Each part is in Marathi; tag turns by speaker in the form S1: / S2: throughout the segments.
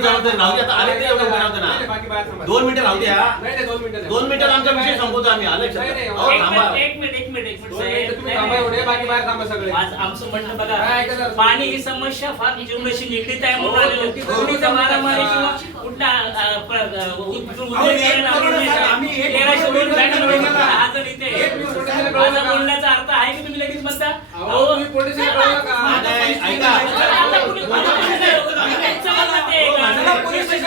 S1: जबाबदारी राहू दे आता आले ते एवढं उभे राहू दे नाही, नाही, ना बाकी बाहेर थांबा.
S2: दोन मिनिटं राहू द्या नाही, नाही, दोन मिनिटं.
S1: दोन मिनिटात आमचा विषय संपवतो आम्ही आलं नाही, नाही,
S3: अहो, एक थांबा एक मिनिट एक मिनिट एक मिनिट
S2: दोन मिनिटं तुम्ही साहेब थांबा एवढे बाकी बाहेर थांबा सगळे
S3: आज आमचं म्हणणं काय बघा ऐकायला? पाणी ही समस्या फार जीवनाशी निगडीत आहे म्हणून हो, आलेलो मारामारी. किंवा कुठला अ, प- अ, अहो, एक करायला नाही. आम्ही एक तेराशे इथे. एक मिनिट सोडून माझा नका. बोलण्याचा अर्थ आहे की तुम्ही लगेच म्हणता
S2: अहो, तुम्ही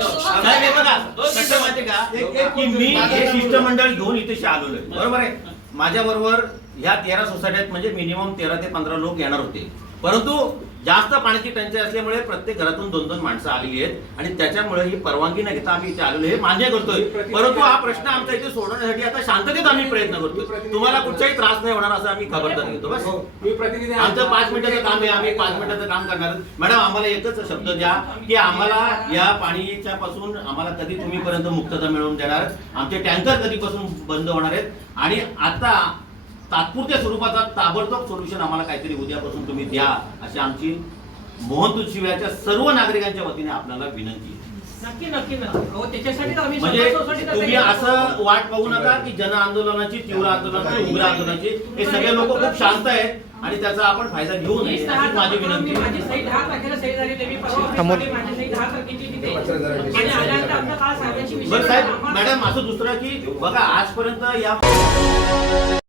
S1: साहेब. हे बघा, कसं माहितीये की? मी हे शिष्टमंडळ घेऊन इथे आलेलो आहे बरोबर आहे? माझ्या बरोबर ह्या तेरा सोसायट्यात म्हणजे मिनिमम तेरा ते पंधरा लोक येणार होते. परंतु जास्त पाण्याची टंचाई असल्यामुळे प्रत्येक घरातून दोन दोन माणसं आलेली आहेत आणि त्याच्यामुळे ही परवानगी न घेता आम्ही इथे आलेलो हे मान्य करतोय. परंतु हा प्रश्न आमचा इथे सोडवण्यासाठी आता शांततेत आम्ही प्रयत्न करतोय. तुम्हाला कुठचाही त्रास नाही होणार असं आम्ही खबरदारी घेतो. बस. हो. आमचं पाच मिनिटाचं काम आहे. आम्ही पाच मिनिटाचं काम करणार. मॅडम आम्हाला एकच शब्द द्या की आम्हाला या पाणीच्या पासून आम्हाला कधी तुम्ही पर्यंत मुक्तता मिळवून देणार? आमचे टँकर कधीपासून बंद होणार आहेत? आणि आता तात्पुरत्या स्वरूपाचा ताबडतोब सोल्युशन आम्हाला काहीतरी उद्यापासून तुम्ही द्या अशी आमची मोहन शिव्याच्या सर्व नागरिकांच्या वतीने आपल्याला विनंती आहे. नक्की नक्की नक्की. त्याच्यासाठी तर आम्ही म्हणजे तुम्ही. असं वाट पाहू नका की जन आंदोलनाची तीव्र आंदोलनाची उग्र आंदोलनाची हे सगळे लोक खूप शांत आहेत आणि त्याचा आपण फायदा घेऊ नये.
S3: माझी विनंती बरं
S1: साहेब मॅडम असं दुसरं की बघा आजपर्यंत या